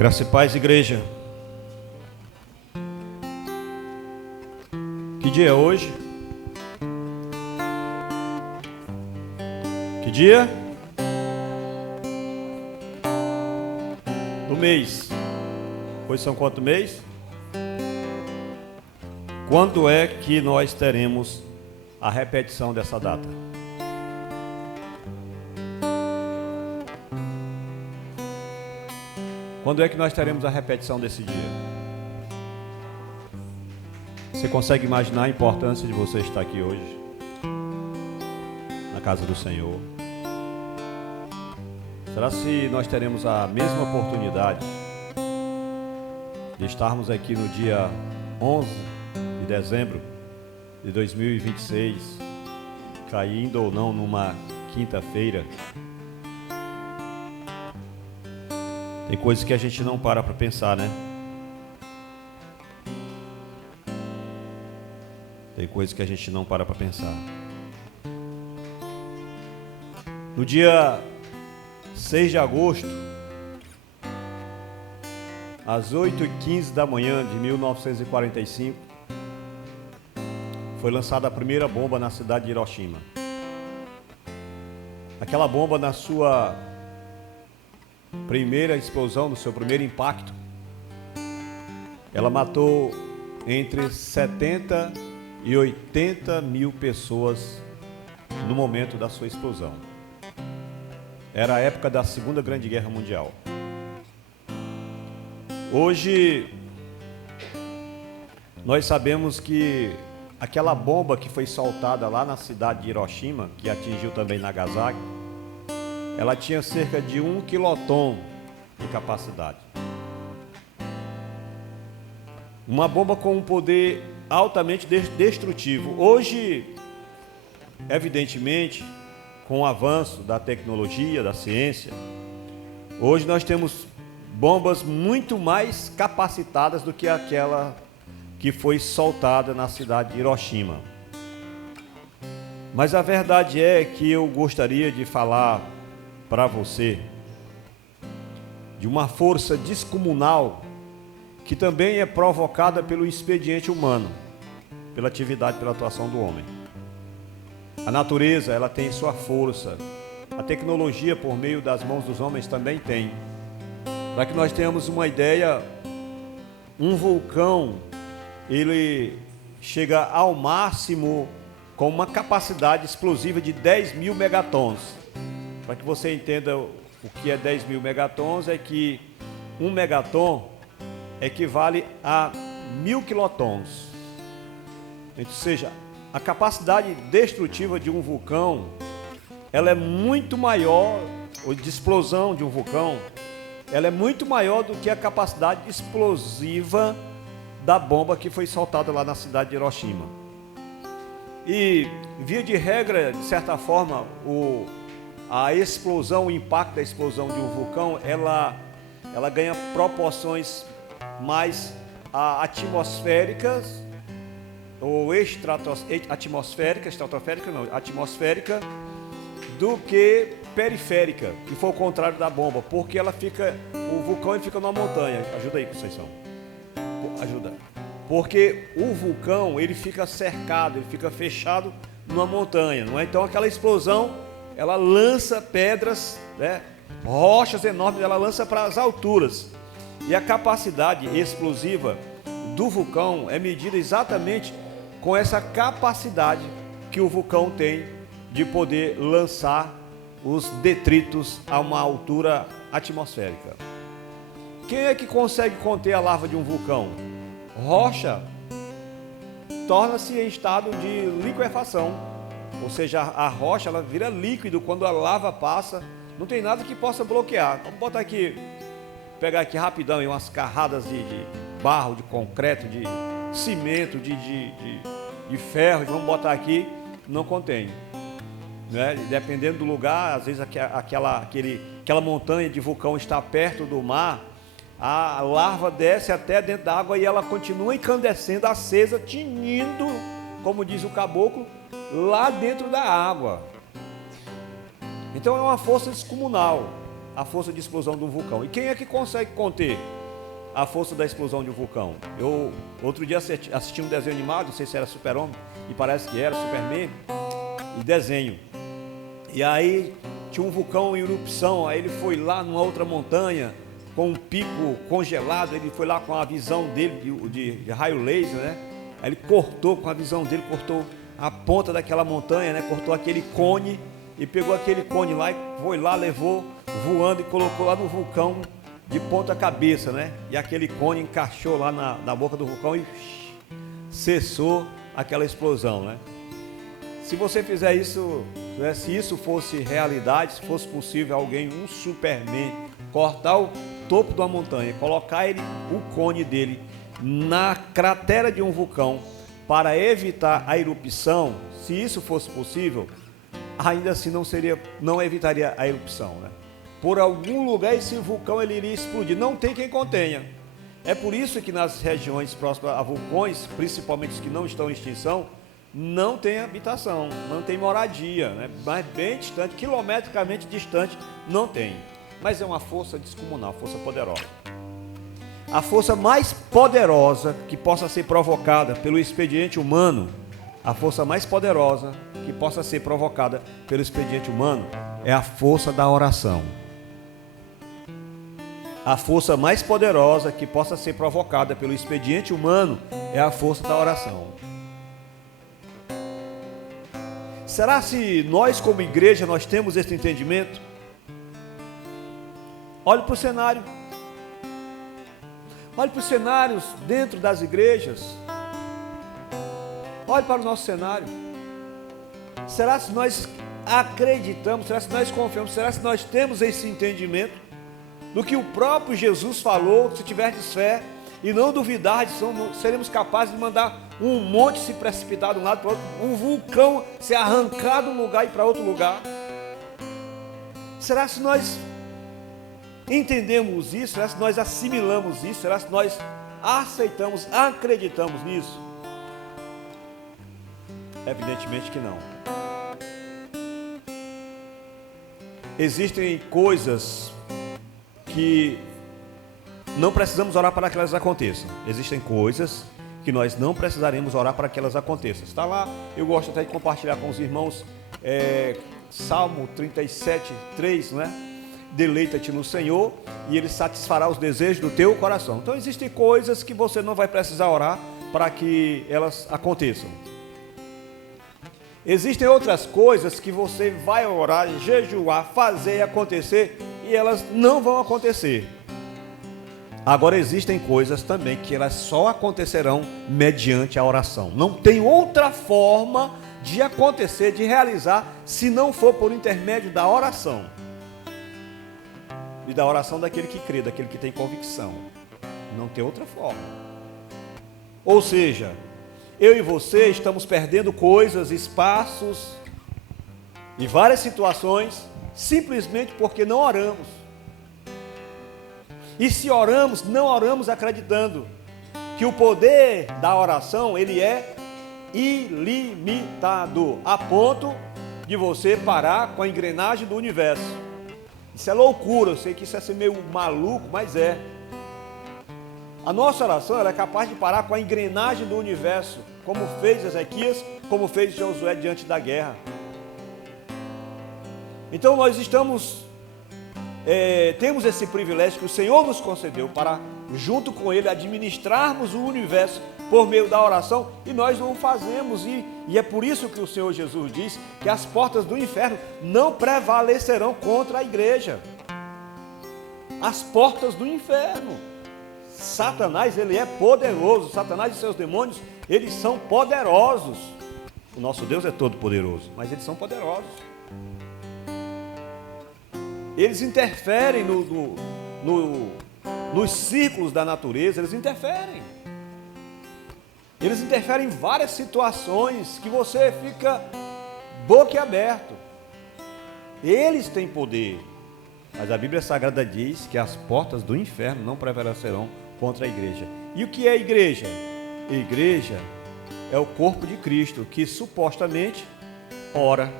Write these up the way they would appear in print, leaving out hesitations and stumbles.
Graça e paz, igreja. Que dia é hoje? Que dia? Do mês. Hoje são quanto mês? Quando é que nós teremos a repetição dessa data? Quando é que nós teremos a repetição desse dia? Você consegue imaginar a importância de você estar aqui hoje? Na casa do Senhor? Será se nós teremos a mesma oportunidade de estarmos aqui no dia 11 de dezembro de 2026, caindo ou não numa quinta-feira? Tem coisas que a gente não para pensar, né? Tem coisas que a gente não para pensar. No dia 6 de agosto, às 8h15 da manhã de 1945, foi lançada a primeira bomba na cidade de Hiroshima. Aquela bomba, na sua primeira explosão, no seu primeiro impacto, ela matou entre 70 e 80 mil pessoas no momento da sua explosão. Era a época da Segunda Grande Guerra Mundial. Hoje, nós sabemos que aquela bomba que foi soltada lá na cidade de Hiroshima, que atingiu também Nagasaki, ela tinha cerca de 1 quiloton de capacidade. Uma bomba com um poder altamente destrutivo. Hoje, evidentemente, com o avanço da tecnologia, da ciência, hoje nós temos bombas muito mais capacitadas do que aquela que foi soltada na cidade de Hiroshima. Mas a verdade é que eu gostaria de falar para você de uma força descomunal que também é provocada pelo expediente humano, pela atividade, pela atuação do homem. A natureza, ela tem sua força. A tecnologia, por meio das mãos dos homens, também tem. Para que nós tenhamos uma ideia, um vulcão, ele chega ao máximo com uma capacidade explosiva de 10 mil megatons. Para que você entenda o que é 10 mil megatons, é que 1 megaton equivale a 1000 quilotons. Ou seja, a capacidade destrutiva de um vulcão, ela é muito maior, ou de explosão de um vulcão, ela é muito maior do que a capacidade explosiva da bomba que foi soltada lá na cidade de Hiroshima. E, via de regra, de certa forma, a explosão, o impacto da explosão de um vulcão, ela ganha proporções mais atmosféricas, ou atmosférica, do que periférica, que foi o contrário da bomba, porque o vulcão ele fica numa montanha. Ajuda aí, Conceição. Ajuda. Porque o vulcão, ele fica cercado, ele fica fechado numa montanha, não é? Então aquela explosão, ela lança pedras, né? Rochas enormes, ela lança para as alturas. E a capacidade explosiva do vulcão é medida exatamente com essa capacidade que o vulcão tem de poder lançar os detritos a uma altura atmosférica. Quem é que consegue conter a lava de um vulcão? Rocha torna-se em estado de liquefação, ou seja, a rocha ela vira líquido quando a lava passa, não tem nada que possa bloquear. Vamos botar aqui, pegar aqui rapidão umas carradas de barro, de concreto, de cimento, de ferro, vamos botar aqui, não contém, né? Dependendo do lugar, às vezes aquela montanha de vulcão está perto do mar, a lava desce até dentro da água e ela continua incandescendo, acesa, tinindo, como diz o caboclo, lá dentro da água. Então é uma força descomunal. a força de explosão de um vulcão. E quem é que consegue conter a força da explosão de um vulcão? Eu, outro dia, assisti um desenho animado, não sei se era Super-Homem, e parece que era Superman, e desenho. E aí tinha um vulcão em erupção, aí ele foi lá numa outra montanha, com um pico congelado, ele foi lá com a visão dele de raio laser, né? Aí ele cortou, com a visão dele, cortou a ponta daquela montanha, né? Cortou aquele cone, e pegou aquele cone lá, e foi lá, levou voando e colocou lá no vulcão de ponta cabeça, né? E aquele cone encaixou lá na boca do vulcão e cessou aquela explosão, né? Se você fizer isso, né, se isso fosse realidade, se fosse possível alguém, um Superman, cortar o topo de uma montanha, colocar o cone dele na cratera de um vulcão para evitar a erupção, se isso fosse possível, ainda assim não evitaria a erupção, né? Por algum lugar esse vulcão ele iria explodir, não tem quem contenha. É por isso que nas regiões próximas a vulcões, principalmente os que não estão em extinção, não tem habitação, não tem moradia, né? Mas bem distante, quilometricamente distante, não tem. Mas é uma força descomunal, força poderosa. A força mais poderosa que possa ser provocada pelo expediente humano, a força mais poderosa que possa ser provocada pelo expediente humano é a força da oração. A força mais poderosa que possa ser provocada pelo expediente humano é a força da oração. Será se nós como igreja nós temos esse entendimento? Olhe para o cenário. Olhe para os cenários dentro das igrejas. Olhe para o nosso cenário. Será se nós acreditamos, será se nós confiamos, será se nós temos esse entendimento do que o próprio Jesus falou, se tiverdes fé e não duvidardes, seremos capazes de mandar um monte se precipitar de um lado para o outro, um vulcão se arrancar de um lugar e para outro lugar. Será se nós entendemos isso? Será se nós assimilamos isso? Será se nós aceitamos, acreditamos nisso? Evidentemente que não. Existem coisas que não precisamos orar para que elas aconteçam. Existem coisas que nós não precisaremos orar para que elas aconteçam. Está lá, eu gosto até de compartilhar com os irmãos, Salmo 37, 3, né? Deleita-te no Senhor e Ele satisfará os desejos do teu coração. Então existem coisas que você não vai precisar orar para que elas aconteçam. Existem outras coisas que você vai orar, jejuar, fazer e acontecer e elas não vão acontecer. Agora existem coisas também que elas só acontecerão mediante a oração. Não tem outra forma de acontecer, de realizar, se não for por intermédio da oração. E da oração daquele que crê, daquele que tem convicção. Não tem outra forma. Ou seja, eu e você estamos perdendo coisas, espaços e várias situações simplesmente porque não oramos. E se oramos, não oramos acreditando que o poder da oração, ele é ilimitado, a ponto de você parar com a engrenagem do universo. Isso é loucura, eu sei que isso é ser meio maluco, mas é. A nossa oração ela é capaz de parar com a engrenagem do universo, como fez Ezequias, como fez Josué diante da guerra. Então nós temos esse privilégio que o Senhor nos concedeu para, junto com Ele, administrarmos o universo por meio da oração, e nós não o fazemos, e é por isso que o Senhor Jesus diz que as portas do inferno não prevalecerão contra a igreja. As portas do inferno. Satanás, ele é poderoso. Satanás e seus demônios, eles são poderosos. O nosso Deus é todo poderoso, mas eles são poderosos. Eles interferem nos ciclos da natureza, eles interferem. Eles interferem em várias situações que você fica boquiaberto. Eles têm poder, mas a Bíblia Sagrada diz que as portas do inferno não prevalecerão contra a igreja. E o que é a igreja? A igreja é o corpo de Cristo que supostamente ora,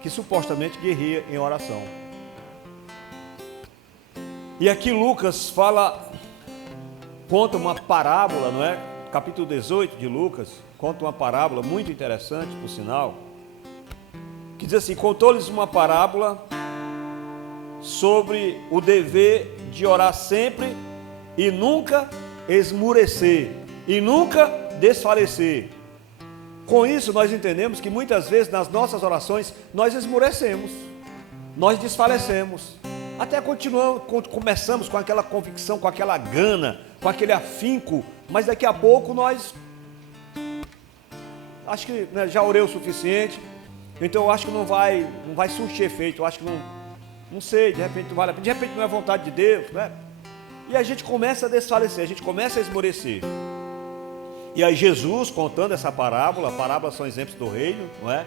que supostamente guerreia em oração. E aqui Lucas conta uma parábola, não é? Capítulo 18 de Lucas, conta uma parábola muito interessante, por sinal, que diz assim: contou-lhes uma parábola sobre o dever de orar sempre e nunca esmurecer, e nunca desfalecer. Com isso nós entendemos que muitas vezes nas nossas orações nós esmurecemos, nós desfalecemos, até começamos com aquela convicção, com aquela gana, com aquele afinco, mas daqui a pouco nós, acho que já orei o suficiente, então eu acho que não vai surtir efeito, eu acho que não sei, de repente não vale a pena, de repente não é vontade de Deus, né? E a gente começa a desfalecer, a gente começa a esmorecer. E aí Jesus contando essa parábola, parábolas são exemplos do reino, não é?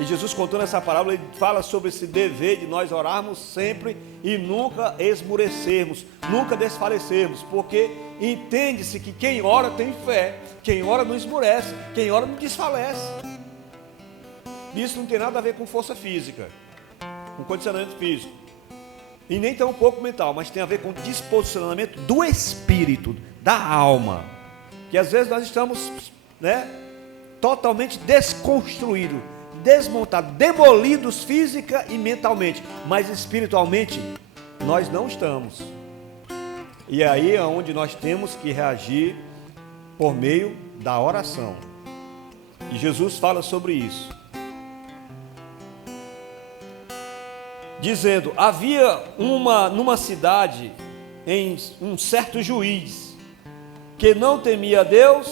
E Jesus contando essa parábola, ele fala sobre esse dever de nós orarmos sempre e nunca esmorecermos, nunca desfalecermos, porque entende-se que quem ora tem fé, quem ora não esmorece, quem ora não desfalece. Isso não tem nada a ver com força física, com condicionamento físico, e nem tão pouco mental, mas tem a ver com disposicionamento do espírito, da alma, que às vezes nós estamos, totalmente desconstruídos, desmontados, demolidos física e mentalmente, mas espiritualmente nós não estamos. E aí é onde nós temos que reagir por meio da oração. E Jesus fala sobre isso, dizendo: havia numa cidade um certo juiz que não temia a Deus,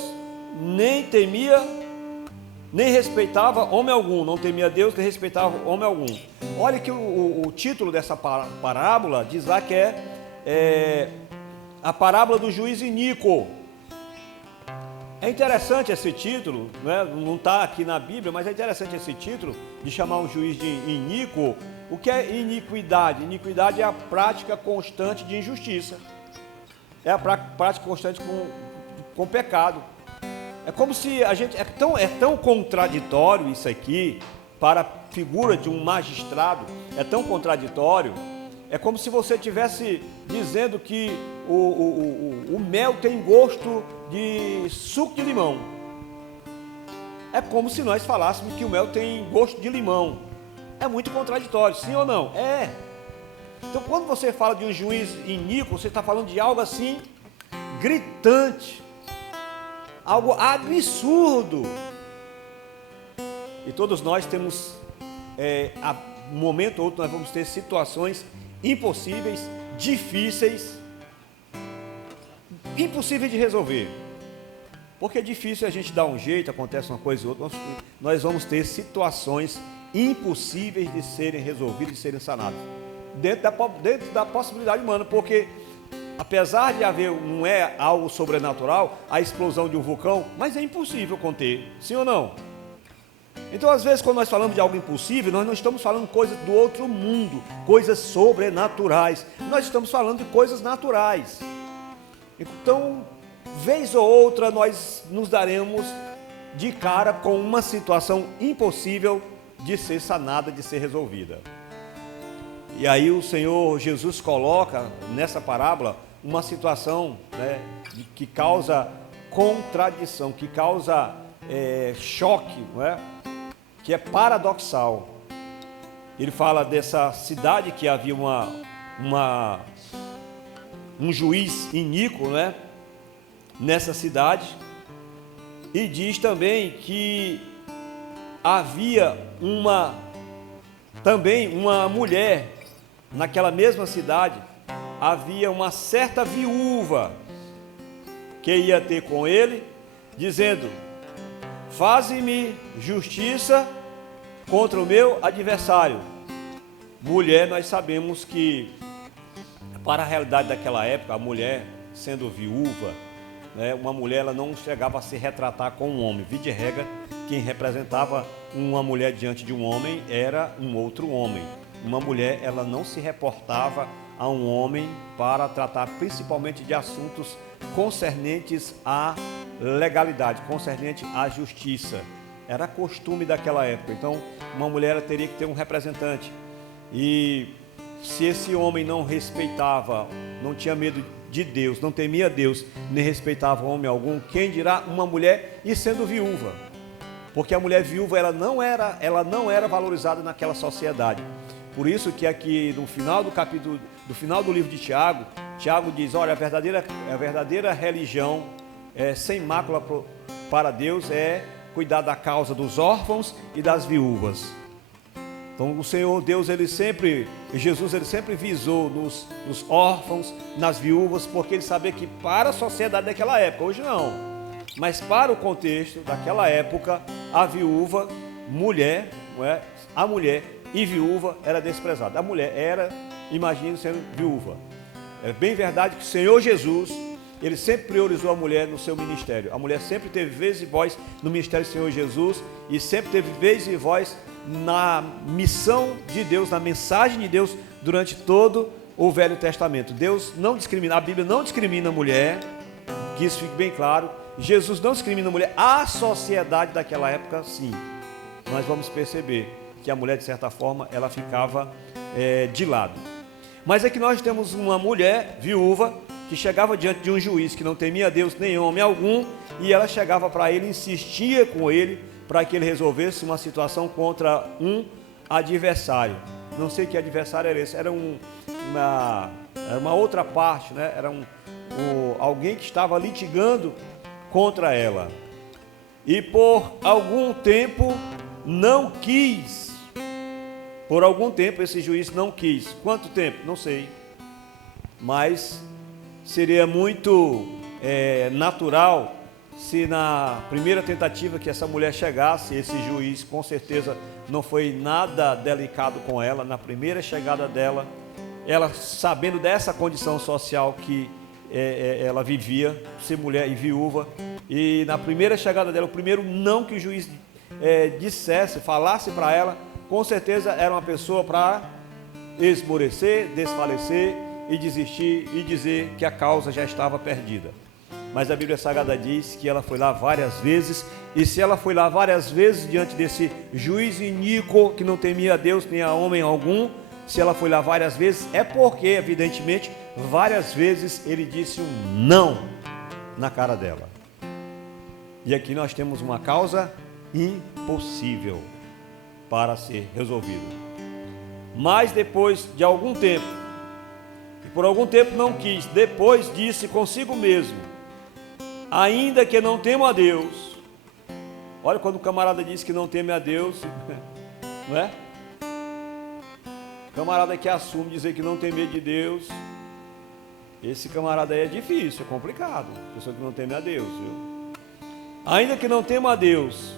nem respeitava homem algum, não temia a Deus, nem respeitava homem algum. Olha que o título dessa parábola diz lá que é a parábola do juiz iníquo. É interessante esse título, não está aqui na Bíblia, mas é interessante esse título de chamar um juiz de iníquo. O que é iniquidade? Iniquidade é a prática constante de injustiça, é a prática constante com pecado. É como se a gente, é tão contraditório isso aqui, para a figura de um magistrado, é tão contraditório, é como se você estivesse dizendo que o mel tem gosto de suco de limão. É como se nós falássemos que o mel tem gosto de limão. É muito contraditório, sim ou não? É. Então quando você fala de um juiz iníquo, você está falando de algo assim, gritante, algo absurdo. E todos nós temos, a um momento ou outro, nós vamos ter situações impossíveis, difíceis, impossíveis de resolver. Porque é difícil a gente dar um jeito, acontece uma coisa ou outra, nós vamos ter situações impossíveis de serem resolvidas, de serem sanadas, dentro da possibilidade humana, porque apesar de haver, não é algo sobrenatural, a explosão de um vulcão, mas é impossível conter, sim ou não? Então às vezes quando nós falamos de algo impossível, nós não estamos falando coisas do outro mundo, coisas sobrenaturais, nós estamos falando de coisas naturais. Então, vez ou outra, nós nos daremos de cara com uma situação impossível de ser sanada, de ser resolvida. E aí o Senhor Jesus coloca nessa parábola uma situação, que causa contradição, que causa choque, que é paradoxal. Ele fala dessa cidade que havia um juiz iníquo, nessa cidade, e diz também que havia também uma mulher naquela mesma cidade, havia uma certa viúva que ia ter com ele, dizendo: faze-me justiça contra o meu adversário. Mulher, nós sabemos que para a realidade daquela época, a mulher sendo viúva, uma mulher ela não chegava a se retratar com um homem. Via de regra, quem representava uma mulher diante de um homem era um outro homem. Uma mulher ela não se reportava a um homem para tratar principalmente de assuntos concernentes à legalidade, concernentes à justiça. Era costume daquela época. Então, uma mulher ela teria que ter um representante. E se esse homem não respeitava, não tinha medo de Deus, não temia Deus, nem respeitava homem algum, quem dirá uma mulher e sendo viúva? Porque a mulher viúva ela não era valorizada naquela sociedade. Por isso que aqui no final do capítulo, no final do livro de Tiago, Tiago diz: olha, a verdadeira religião sem mácula para Deus é cuidar da causa dos órfãos e das viúvas. Então o Senhor Deus, Jesus sempre visou nos órfãos, nas viúvas, porque ele sabia que para a sociedade daquela época, hoje não, mas para o contexto daquela época, a viúva, a mulher e viúva era desprezada. A mulher era, imagine sendo viúva. É bem verdade que o Senhor Jesus, ele sempre priorizou a mulher no seu ministério. A mulher sempre teve vez e voz no ministério do Senhor Jesus e sempre teve vez e voz na missão de Deus, na mensagem de Deus durante todo o Velho Testamento. Deus não discrimina, a Bíblia não discrimina a mulher, que isso fique bem claro. Jesus não discrimina a mulher, a sociedade daquela época sim. Nós vamos perceber que a mulher, de certa forma, ela ficava de lado. Mas é que nós temos uma mulher viúva que chegava diante de um juiz que não temia Deus nem homem algum, e ela chegava para ele, insistia com ele para que ele resolvesse uma situação contra um adversário. Não sei que adversário era esse, era uma outra parte, né? Era alguém que estava litigando contra ela. E por algum tempo não quis. Por algum tempo esse juiz não quis. Quanto tempo? Não sei. Mas seria muito natural se na primeira tentativa que essa mulher chegasse, esse juiz com certeza não foi nada delicado com ela. Na primeira chegada dela, ela sabendo dessa condição social que ela vivia, ser mulher e viúva, e na primeira chegada dela, o primeiro não que o juiz dissesse, falasse para ela, com certeza era uma pessoa para esmorecer, desfalecer e desistir e dizer que a causa já estava perdida. Mas a Bíblia Sagrada diz que ela foi lá várias vezes, e se ela foi lá várias vezes diante desse juiz iníquo que não temia a Deus nem a homem algum, se ela foi lá várias vezes, é porque, evidentemente, várias vezes ele disse um não na cara dela. E aqui nós temos uma causa impossível para ser resolvida. Mas depois de algum tempo, e por algum tempo não quis, depois disse consigo mesmo: ainda que não temo a Deus. Olha quando o camarada diz que não teme a Deus, não é? Camarada que assume dizer que não tem medo de Deus, esse camarada aí é difícil, é complicado. Pessoa que não teme a Deus, viu? Ainda que não tema a Deus,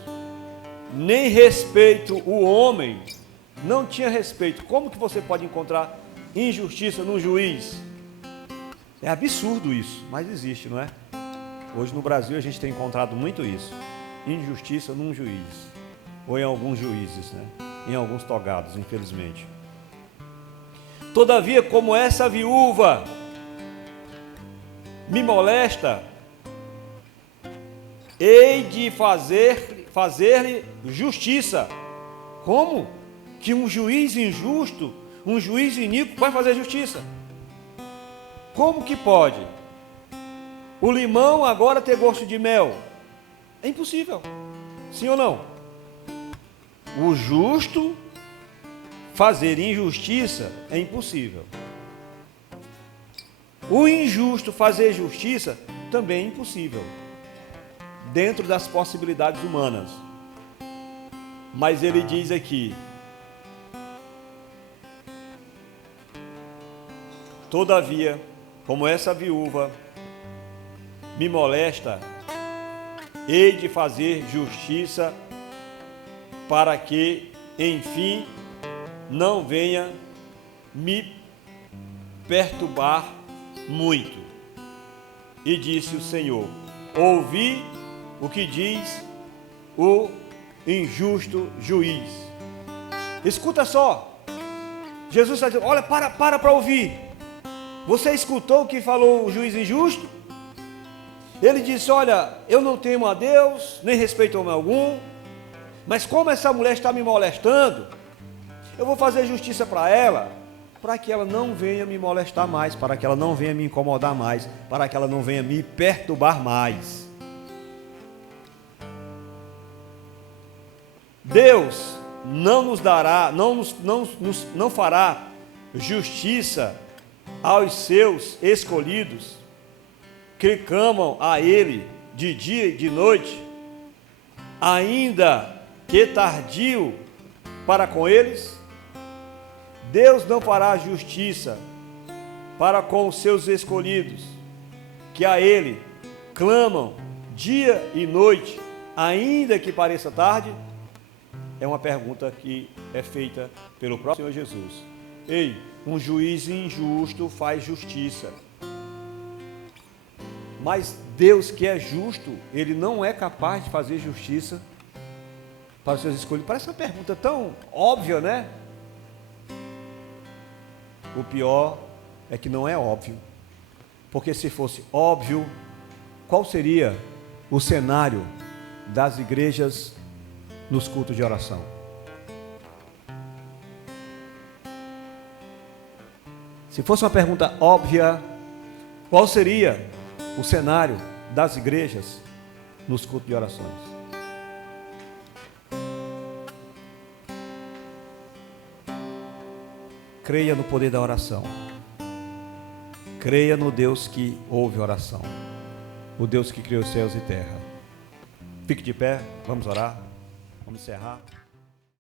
nem respeito o homem, não tinha respeito. Como que você pode encontrar injustiça num juiz? É absurdo isso, mas existe, não é? Hoje no Brasil a gente tem encontrado muito isso. Injustiça num juiz, ou em alguns juízes, né? Em alguns togados, infelizmente. Todavia, como essa viúva me molesta, hei de fazer-lhe justiça. Como que um juiz injusto, um juiz iníquo vai fazer justiça? Como que pode o limão agora ter gosto de mel? É impossível. Sim ou não? O justo fazer injustiça é impossível. O injusto fazer justiça também é impossível, dentro das possibilidades humanas. Mas ele diz aqui: todavia, como essa viúva me molesta, hei de fazer justiça, para que, enfim, não venha me perturbar muito. E disse o Senhor: ouvi o que diz o injusto juiz. Escuta só, Jesus está dizendo: olha, para ouvir. Você escutou o que falou o juiz injusto? Ele disse: olha, eu não temo a Deus, nem respeito homem algum, mas como essa mulher está me molestando, eu vou fazer justiça para ela. para que ela não venha me molestar mais, para que ela não venha me incomodar mais, para que ela não venha me perturbar mais. Deus não nos dará, não fará justiça aos seus escolhidos, que clamam a Ele de dia e de noite, ainda que tardio para com eles. Deus não fará justiça para com os seus escolhidos, que a Ele clamam dia e noite, ainda que pareça tarde? É uma pergunta que é feita pelo próprio Senhor Jesus. Ei, um juiz injusto faz justiça. Mas Deus, que é justo, Ele não é capaz de fazer justiça para os seus escolhidos. Parece uma pergunta tão óbvia, né? O pior é que não é óbvio. Porque se fosse óbvio, qual seria o cenário das igrejas nos cultos de oração? Se fosse uma pergunta óbvia, qual seria o cenário das igrejas nos cultos de orações? Creia no poder da oração. Creia no Deus que ouve oração. O Deus que criou céus e terra. Fique de pé, vamos orar, vamos encerrar.